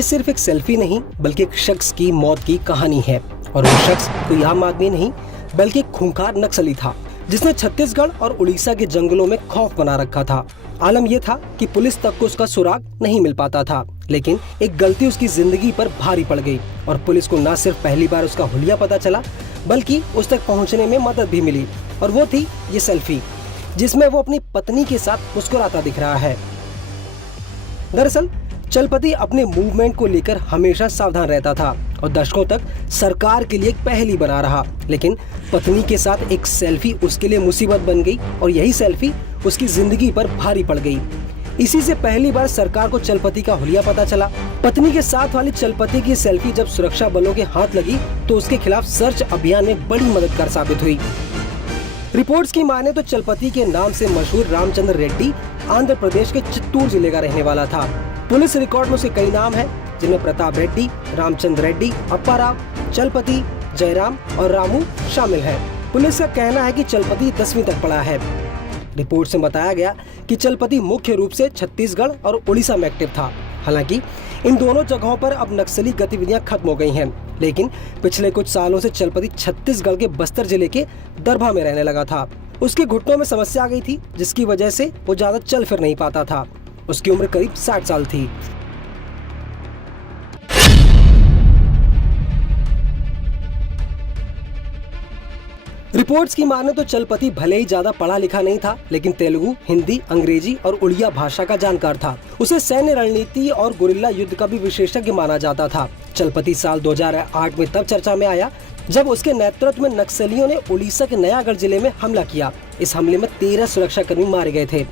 ये सिर्फ एक सेल्फी नहीं बल्कि एक शख्स की मौत की कहानी है। और वो शख्स कोई आम आदमी नहीं बल्कि एक खूंखार नक्सली था जिसने छत्तीसगढ़ और उड़ीसा के जंगलों में खौफ बना रखा था। आलम यह था कि पुलिस तक को उसका सुराग नहीं मिल पाता था, लेकिन एक गलती उसकी जिंदगी पर भारी पड़ गई और पुलिस को न सिर्फ पहली बार उसका हुलिया पता चला बल्कि उस तक पहुंचने में मदद भी मिली। और वो थी ये सेल्फी जिसमें वो अपनी पत्नी के साथ मुस्कुराता दिख रहा है। दरअसल चलपति अपने मूवमेंट को लेकर हमेशा सावधान रहता था और दशकों तक सरकार के लिए एक पहेली बना रहा, लेकिन पत्नी के साथ एक सेल्फी उसके लिए मुसीबत बन गई और यही सेल्फी उसकी जिंदगी पर भारी पड़ गई। इसी से पहली बार सरकार को चलपति का हुलिया पता चला। पत्नी के साथ वाली चलपति की सेल्फी जब सुरक्षा बलों के हाथ लगी तो उसके खिलाफ सर्च अभियान में बड़ी मददगार साबित हुई। रिपोर्ट्स की माने तो चलपति के नाम से मशहूर रामचंद्र रेड्डी आंध्र प्रदेश के चित्तूर जिले का रहने वाला था। पुलिस रिकॉर्ड में उसके कई नाम हैं, जिनमें प्रताप रेड्डी, रामचंद्र रेड्डी, अप्पा राव, चलपति, जयराम और रामू शामिल हैं। पुलिस का कहना है कि चलपति 10वीं तक पढ़ा है। रिपोर्ट से बताया गया कि चलपति मुख्य रूप से छत्तीसगढ़ और उड़ीसा में एक्टिव था। हालांकि इन दोनों जगहों पर अब नक्सली गतिविधियां खत्म हो गई हैं, लेकिन पिछले कुछ सालों से चलपति छत्तीसगढ़ के बस्तर जिले के दरभा में रहने लगा था। उसके घुटनों में समस्या आ गई थी, जिसकी वजह से वो ज्यादा चल फिर नहीं पाता था। उसकी उम्र करीब 60 साल थी। रिपोर्ट्स की माने तो चलपति भले ही ज्यादा पढ़ा लिखा नहीं था, लेकिन तेलुगु, हिंदी, अंग्रेजी और उड़िया भाषा का जानकार था। उसे सैन्य रणनीति और गुरिल्ला युद्ध का भी विशेषज्ञ माना जाता था। चलपति साल 2008 में तब चर्चा में आया जब उसके नेतृत्व में नक्सलियों ने उड़ीसा के नयागढ़ जिले में हमला किया। इस हमले में 13 सुरक्षाकर्मी मारे गए थे।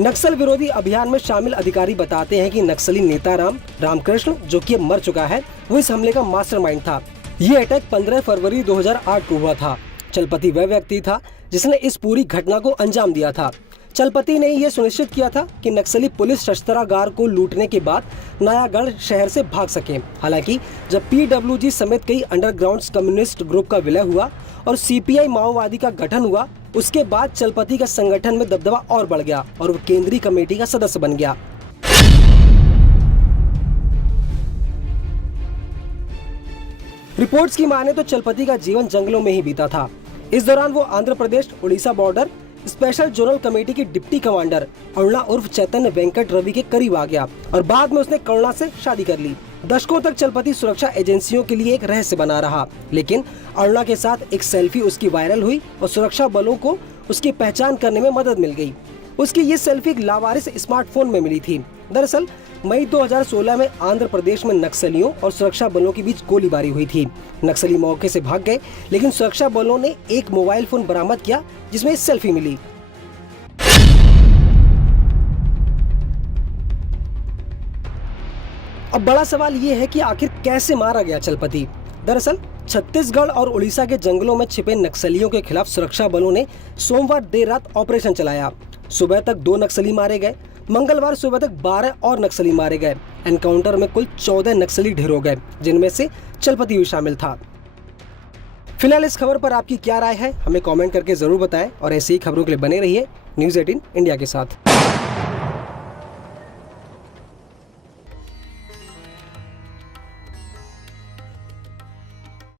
नक्सल विरोधी अभियान में शामिल अधिकारी बताते हैं कि नक्सली नेता रामकृष्ण, जो कि अब मर चुका है, वो इस हमले का मास्टरमाइंड था। ये अटैक 15 फरवरी 2008 को हुआ था। चलपति वह व्यक्ति था जिसने इस पूरी घटना को अंजाम दिया था। चलपति ने यह सुनिश्चित किया था कि नक्सली पुलिस शस्त्रागार को लूटने के बाद नयागढ़ शहर से भाग सके। हालांकि जब PWG समेत कई अंडरग्राउंड कम्युनिस्ट ग्रुप का विलय हुआ और CPI माओवादी का गठन हुआ, उसके बाद चलपति का संगठन में दबदबा और बढ़ गया और वो केंद्रीय कमेटी का सदस्य बन गया। रिपोर्ट्स की माने तो चलपति का जीवन जंगलों में ही बीता था। इस दौरान वो Andhra Pradesh Orissa border special zonal committee के डिप्टी कमांडर अरुणा उर्फ चैतन्य वेंकट रवि के करीब आ गया और बाद में उसने करुणा से शादी कर ली। दशकों तक चलपति सुरक्षा एजेंसियों के लिए एक रहस्य बना रहा, लेकिन अरुणा के साथ एक सेल्फी उसकी वायरल हुई और सुरक्षा बलों को उसकी पहचान करने में मदद मिल गई। उसकी ये सेल्फी एक लावारिस स्मार्टफोन में मिली थी। दरअसल मई 2016 में आंध्र प्रदेश में नक्सलियों और सुरक्षा बलों के बीच गोलीबारी हुई थी। नक्सली मौके से भाग गए, लेकिन सुरक्षा बलों ने एक मोबाइल फोन बरामद किया जिसमें इस सेल्फी मिली। अब बड़ा सवाल ये है कि आखिर कैसे मारा गया चलपति। दरअसल छत्तीसगढ़ और उड़ीसा के जंगलों में छिपे नक्सलियों के खिलाफ सुरक्षा बलों ने सोमवार देर रात ऑपरेशन चलाया। सुबह तक 2 नक्सली मारे गए। मंगलवार सुबह तक 12 और नक्सली मारे गए। एनकाउंटर में कुल 14 नक्सली ढेर हो गए, जिनमें से चलपति भी शामिल था। फिलहाल इस खबर पर आपकी क्या राय है, हमें कमेंट करके जरूर बताएं और ऐसी ही खबरों के लिए बने रहिए न्यूज़ 18 इंडिया के साथ।